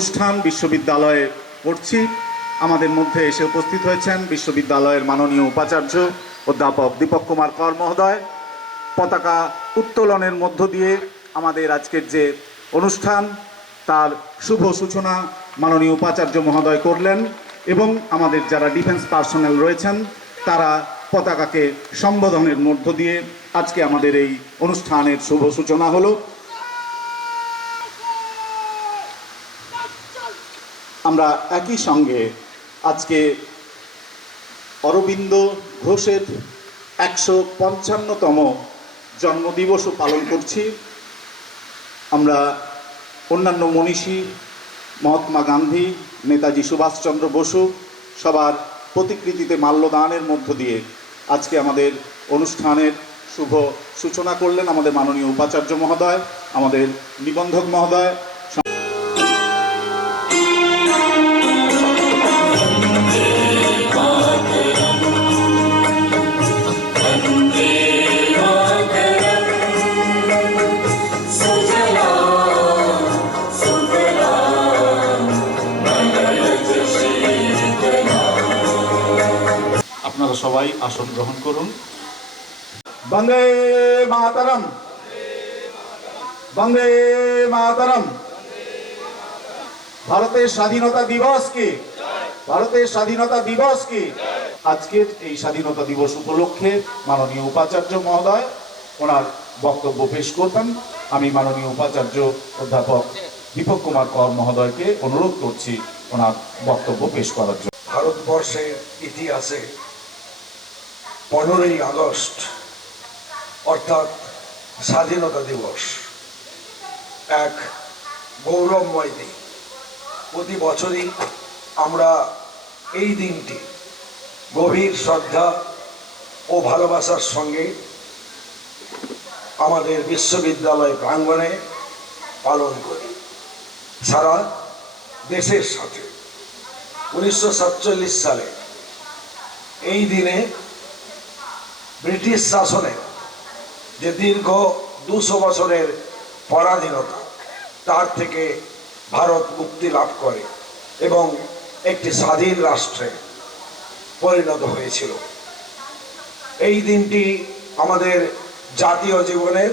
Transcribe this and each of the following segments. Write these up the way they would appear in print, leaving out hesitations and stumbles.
অনুষ্ঠান বিশ্ববিদ্যালয়ে করছি। আমাদের মধ্যে এসে উপস্থিত হয়েছেন বিশ্ববিদ্যালয়ের মাননীয় উপাচার্য অধ্যাপক দীপক কুমার কর মহোদয়। পতাকা উত্তোলনের মধ্য দিয়ে আমাদের আজকের যে অনুষ্ঠান তার শুভ সূচনা মাননীয় উপাচার্য মহোদয় করলেন এবং আমাদের যারা ডিফেন্স পার্সোনেল রয়েছেন তারা পতাকাকে সম্বোধনের মধ্য দিয়ে আজকে আমাদের এই অনুষ্ঠানের শুভ সূচনা হলো। আমরা একই সঙ্গে আজকে অরবিন্দ ঘোষের 155তম জন্মদিবসও পালন করছি। আমরা অন্যান্য মনীষী মহাত্মা গান্ধী, নেতাজি সুভাষচন্দ্র বসু সবার প্রতিকৃতিতে মাল্যদানের মধ্য দিয়ে আজকে আমাদের অনুষ্ঠানের শুভ সূচনা করলেন আমাদের মাননীয় উপাচার্য মহোদয়, আমাদের নিবন্ধক মহোদয়। আপনারা সবাই আসন গ্রহণ করুন। বন্দে মাতরম, বন্দে মাতরম। ভারতের স্বাধীনতা দিবস কি, ভারতের স্বাধীনতা দিবস কি। আজকের এই স্বাধীনতা দিবস উপলক্ষে মাননীয় উপাচার্য মহোদয় ওনার বক্তব্য পেশ করবেন। আমি মাননীয় উপাচার্য অধ্যাপক দীপক কুমার কর মহোদয়কে অনুরোধ করছি ওনার বক্তব্য পেশ করার জন্য। ভারতবর্ষের ইতিহাসে 15ই আগস্ট অর্থাৎ স্বাধীনতা দিবস এক গৌরবময় দিন। প্রতি বছরই আমরা এই দিনটি গভীর শ্রদ্ধা ও ভালোবাসার সঙ্গে আমাদের বিশ্ববিদ্যালয় প্রাঙ্গণে পালন করি সারা দেশের সাথে। 1947 সালে এই দিনে ব্রিটিশ শাসনে যে দীর্ঘ 200 বছরের পরাধীনতা তার থেকে ভারত মুক্তি লাভ করে এবং একটি স্বাধীন রাষ্ট্রে পরিণত হয়েছিল। এই দিনটি আমাদের জাতীয় জীবনের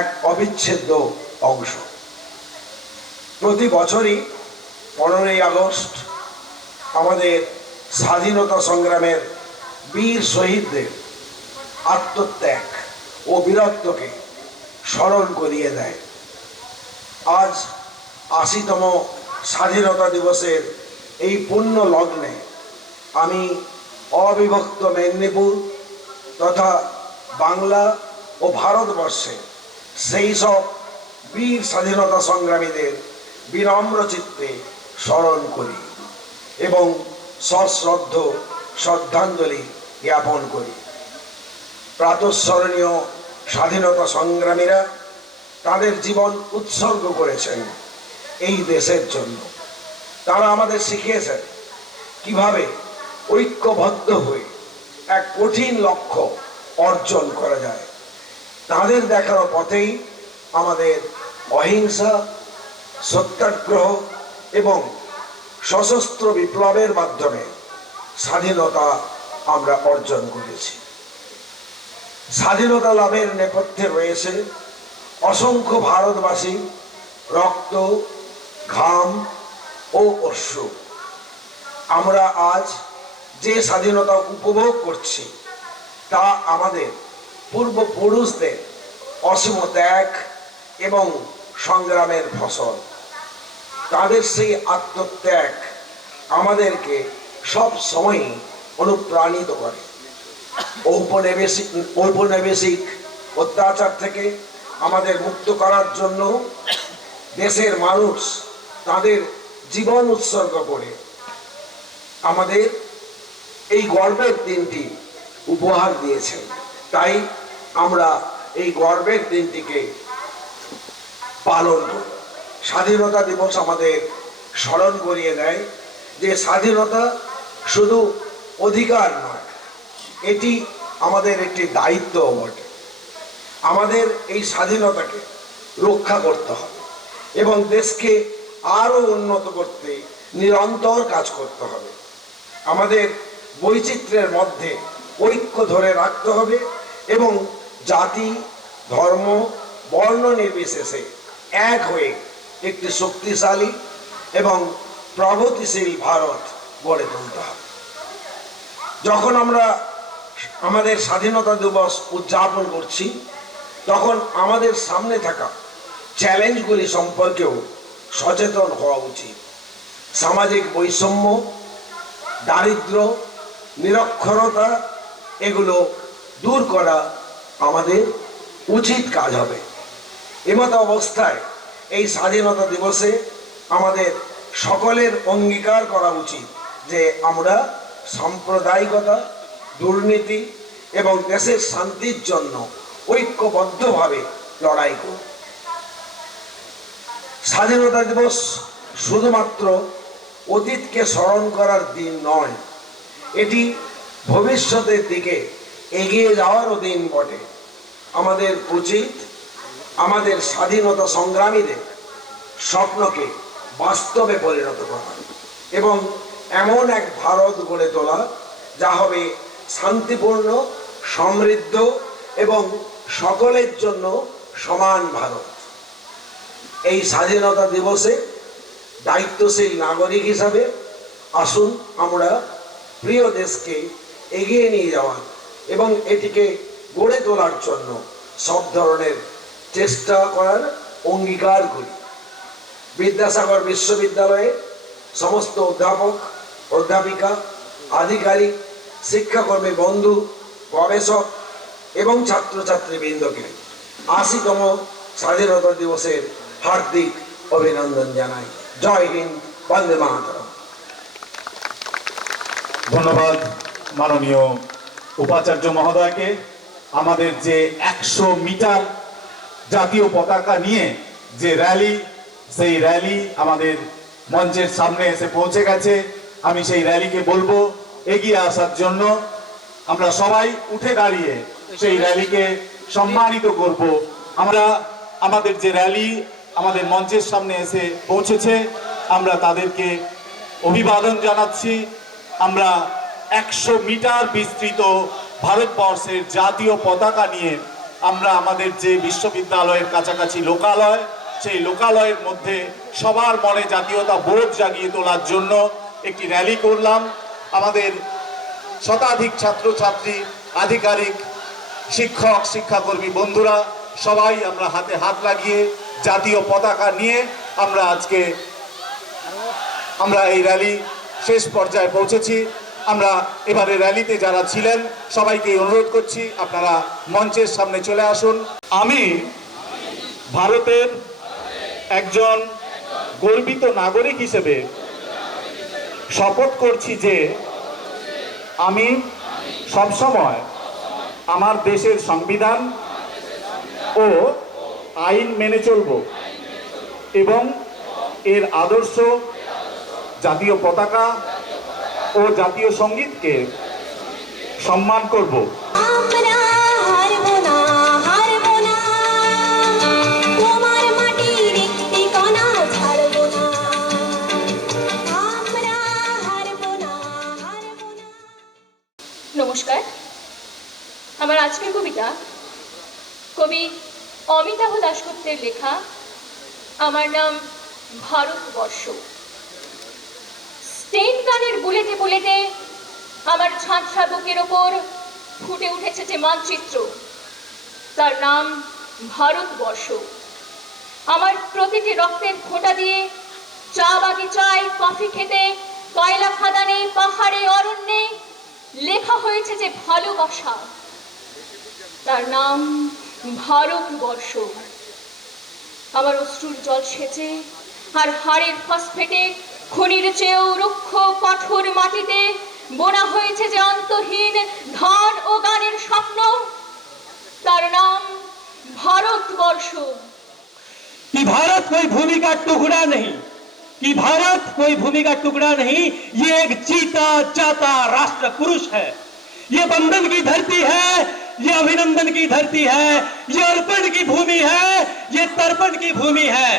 এক অবিচ্ছেদ্য অংশ। প্রতি বছরই 15ই আগস্ট আমাদের স্বাধীনতা সংগ্রামের বীর শহীদদের আত্মত্যাগ ও বীরত্বকে স্মরণ করিয়ে দেয়। আজ 80তম স্বাধীনতা দিবসের এই পুণ্য লগ্নে আমি অবিভক্ত মেদিনীপুর তথা বাংলা ও ভারতবর্ষে সেই সব বীর স্বাধীনতা সংগ্রামীদের বিনম্র চিত্তে স্মরণ করি এবং সশ্রদ্ধ শ্রদ্ধাঞ্জলি জ্ঞাপন করি। প্রাতঃস্মরণীয় স্বাধীনতা সংগ্রামীরা তাদের জীবন উৎসর্গ করেছেন এই দেশের জন্য। তারা আমাদের শিখিয়েছেন কিভাবে ঐক্যবদ্ধ হয়ে এক কঠিন লক্ষ্য অর্জন করা যায়। তাদের দেখানো পথেই আমাদের অহিংসা, সত্যাগ্রহ এবং সশস্ত্র বিপ্লবের মাধ্যমে স্বাধীনতা আমরা অর্জন করেছি। স্বাধীনতা লাভের নেপথ্যে রয়েছে অসংখ্য ভারতবাসী রক্ত, ঘাম ও অশ্রু। আমরা আজ যে স্বাধীনতা উপভোগ করছি তা আমাদের পূর্বপুরুষদের অসীম ত্যাগ এবং সংগ্রামের ফসল। তাদের সেই আত্মত্যাগ আমাদেরকে সব সময় অনুপ্রাণিত করে। ঔপনিবেশিক অত্যাচার থেকে আমাদের মুক্ত করার জন্য দেশের মানুষ তাদের জীবন উৎসর্গ করে আমাদের এই গর্বের দিনটি উপহার দিয়েছেন। তাই আমরা এই গর্বের দিনটিকে পালন করি। স্বাধীনতা দিবস আমাদের স্মরণ করিয়ে দেয় যে স্বাধীনতা শুধু অধিকার নয়, এটি আমাদের একটি দায়িত্বও বটে। আমাদের এই স্বাধীনতাকে রক্ষা করতে হবে এবং দেশকে আরো উন্নত করতে নিরন্তর কাজ করতে হবে। আমাদের বৈচিত্র্যের মধ্যে ঐক্য ধরে রাখতে হবে এবং জাতি, ধর্ম, বর্ণ নির্বিশেষে এক হয়ে একটি শক্তিশালী এবং প্রগতিশীল ভারত গড়ে তুলতে হবে। যখন আমরা আমাদের স্বাধীনতা দিবস উদযাপন করছি, তখন আমাদের সামনে থাকা চ্যালেঞ্জগুলি সম্পর্কেও সচেতন হওয়া উচিত। সামাজিক বৈষম্য, দারিদ্র, নিরক্ষরতা এগুলো দূর করা আমাদের উচিত কাজ হবে। এমত অবস্থায় এই স্বাধীনতা দিবসে আমাদের সকলের অঙ্গীকার করা উচিত যে আমরা সাম্প্রদায়িকতা, দুর্নীতি এবং দেশের শান্তির জন্য ঐক্যবদ্ধভাবে লড়াই করব। স্বাধীনতা দিবস শুধুমাত্র অতীতকে স্মরণ করার দিন নয়, এটি ভবিষ্যতের দিকে এগিয়ে যাওয়ারও দিন বটে। আমাদের উচিত আমাদের স্বাধীনতা সংগ্রামীদের স্বপ্নকে বাস্তবে পরিণত করা এবং এমন এক ভারত গড়ে তোলা যা হবে শান্তিপূর্ণ, সমৃদ্ধ এবং সকলের জন্য সমান ভারত। এই স্বাধীনতা দিবসে দায়িত্বশীল নাগরিক হিসাবে আসুন আমরা প্রিয় দেশকে এগিয়ে নিয়ে যাওয়ার এবং এটিকে গড়ে তোলার জন্য সব ধরনের চেষ্টা করার অঙ্গীকার করি। বিদ্যাসাগর বিশ্ববিদ্যালয়ে সমস্ত অধ্যাপক, অধ্যাপিকা, আধিকারিক, শিক্ষাকর্মী বন্ধু, গবেষক এবং ছাত্রছাত্রীবৃন্দকে ৮০তম স্বাধীনতা দিবসের হার্দিক অভিনন্দন জানাই। জয় হিন্দ, বন্দে মাতরম। ধন্যবাদ মাননীয় উপাচার্য মহোদয়কে। আমাদের যে ১০০ মিটার জাতীয় পতাকা নিয়ে যে র্যালি, সেই র্যালি আমাদের মঞ্চের সামনে এসে পৌঁছে গেছে। আমি সেই র্যালিকে বলবো এগিয়ে আসার জন্য। আমরা সবাই উঠে দাঁড়িয়ে সেই র্যালিকে সম্মানিত করব। আমরা আমাদের যে র্যালি আমাদের মঞ্চের সামনে এসে পৌঁছেছে, আমরা তাদেরকে অভিবাদন জানাচ্ছি। আমরা ১০০ মিটার বিস্তৃত ভারতবর্ষের জাতীয় পতাকা নিয়ে আমরা আমাদের যে বিশ্ববিদ্যালয়ের কাছাকাছি লোকালয়, সেই লোকালয়ের মধ্যে সবার মনে জাতীয়তা বোধ জাগিয়ে তোলার জন্য একটি র্যালি করলাম। আমাদের শতাধিক ছাত্রছাত্রী, আধিকারিক, শিক্ষক, শিক্ষাকর্মী বন্ধুরা সবাই আমরা হাতে হাত লাগিয়ে জাতীয় পতাকা নিয়ে আমরা এই র্যালি শেষ পর্যায়ে পৌঁছেছি। আমরা এবারে র্যালিতে যারা ছিলেন সবাইকে অনুরোধ করছি আপনারা মঞ্চের সামনে চলে আসুন। আমি ভারতের একজন গর্বিত নাগরিক হিসেবে শপথ করছি যে আমি সবসময় আমার দেশের সংবিধান ও আইন মেনে চলব এবং এর আদর্শ, জাতীয় পতাকা ও জাতীয় সঙ্গীতকে সম্মান করব। নমস্কার। আমার আজকের কবিতা কবি অমিতাভ দাশগুপ্তের লেখা। আমার নাম ভারতবর্ষ। স্টেন গানের বুলেটে বুলেটে আমার ঝাঁঝরা বুকের ওপর ফুটে উঠেছে যে মানচিত্র, তার নাম ভারতবর্ষ। আমার প্রতিটি রক্তের ফোঁটা দিয়ে চা বাগিচায়, কফি খেতে, কয়লা খাদানে, পাহাড়ে, অরণ্যে লেখা হয়েছে যে ভালোবাসা, তার নাম ভারতবর্ষ। আমার অশ্রুর জল সেচে আর হাড়ের ফসফেটে খনির চেয়েও রুক্ষ কঠোর মাটিতে বোনা হয়েছে যে অন্তহীন ধান ও গানের স্বপ্ন, তার নাম भारतवर्ष। कि भारत कोई भूमि का टुकड़ा नहीं, कि भारत कोई भूमि का टुकड़ा नहीं, ये एक जीता जाता राष्ट्र पुरुष है। ये बंधन की धरती है, ये अभिनंदन की धरती है, ये अर्पण की भूमि है, ये तर्पण की भूमि है।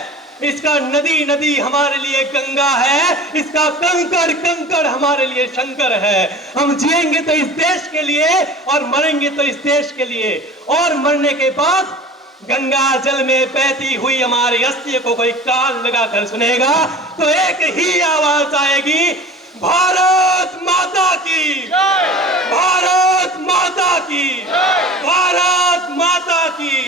इसका नदी नदी हमारे लिए गंगा है, इसका कंकड़ कंकड़ हमारे लिए शंकर है। हम जिएंगे तो इस देश के लिए और मरेंगे तो इस देश के लिए, और मरने के बाद गंगा जल में बहती हुई हमारी अस्थि को कोई कान लगाकर सुनेगा तो एक ही आवाज आएगी, भारत माता की, भारत माता की, भारत माता की।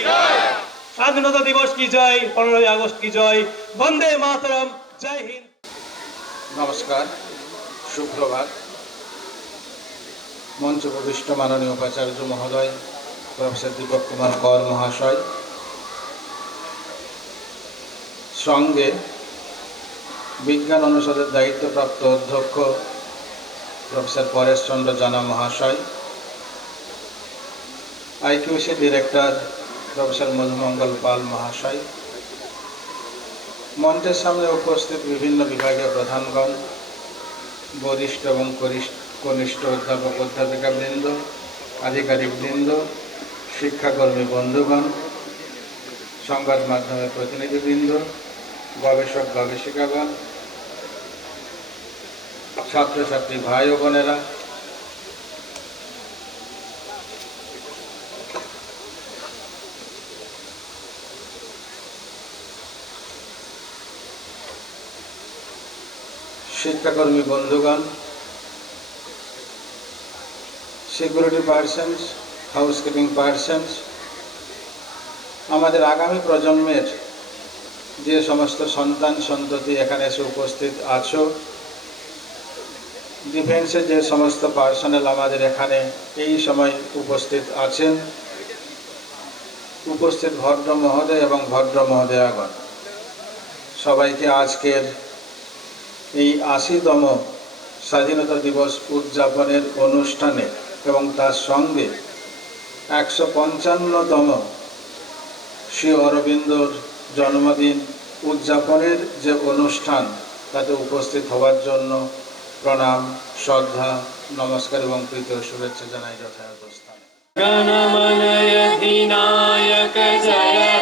স্বাধীনতা দিবস की जय, 15 আগস্ট की जय, वंदे मातरम, जय हिंद। নমস্কার, সুপ্রভাত। মঞ্চ প্রবিষ্ট মাননীয় উপাচার্য মহোদয় প্রফেসর দীপক কুমার কর মহাশয়, সঙ্গে বিজ্ঞান অনুষদের দায়িত্বপ্রাপ্ত অধ্যক্ষ প্রফেসর পরেশ চন্দ্র জানা মহাশয়, আইকিউসি ডিরেক্টর প্রফেসর মধুমঙ্গল পাল মহাশয়, মঞ্চের সামনে উপস্থিত বিভিন্ন বিভাগীয় প্রধানগণ, বরিষ্ঠ এবং কনিষ্ঠ অধ্যাপক অধ্যাপিকাবৃন্দ, আধিকারিকবৃন্দ, শিক্ষাকর্মী বন্ধুগণ, সংবাদ মাধ্যমের প্রতিনিধিবৃন্দ, গবেষক গবেষিকাগণ, ছাত্রছাত্রী ভাই ও বোনেরা, শিক্ষাকর্মী বন্ধুগণ, সিকিউরিটি পার্সনস, হাউসকিপিং পার্সনস, আমাদের আগামী প্রজন্মের যে সমস্ত সন্তান সন্ততি এখানে এসে উপস্থিত আছো, ডিফেন্সের যে সমস্ত পার্সোনেল আমাদের এখানে এই সময় উপস্থিত আছেন, উপস্থিত ভদ্র মহোদয় এবং ভদ্র মহোদয়াগণ, সবাইকে আজকের এই ৮০তম স্বাধীনতা দিবস উদযাপনের অনুষ্ঠানে এবং তার সঙ্গে ১৫৫তম শ্রী অরবিন্দর জন্মদিন উদযাপনের যে অনুষ্ঠান তাতে উপস্থিত হওয়ার জন্য প্রণাম, শ্রদ্ধা, নমস্কার এবং প্রীতি ও শুভেচ্ছা জানাই যথাযথ স্থানে। गणमनयधिनायक जय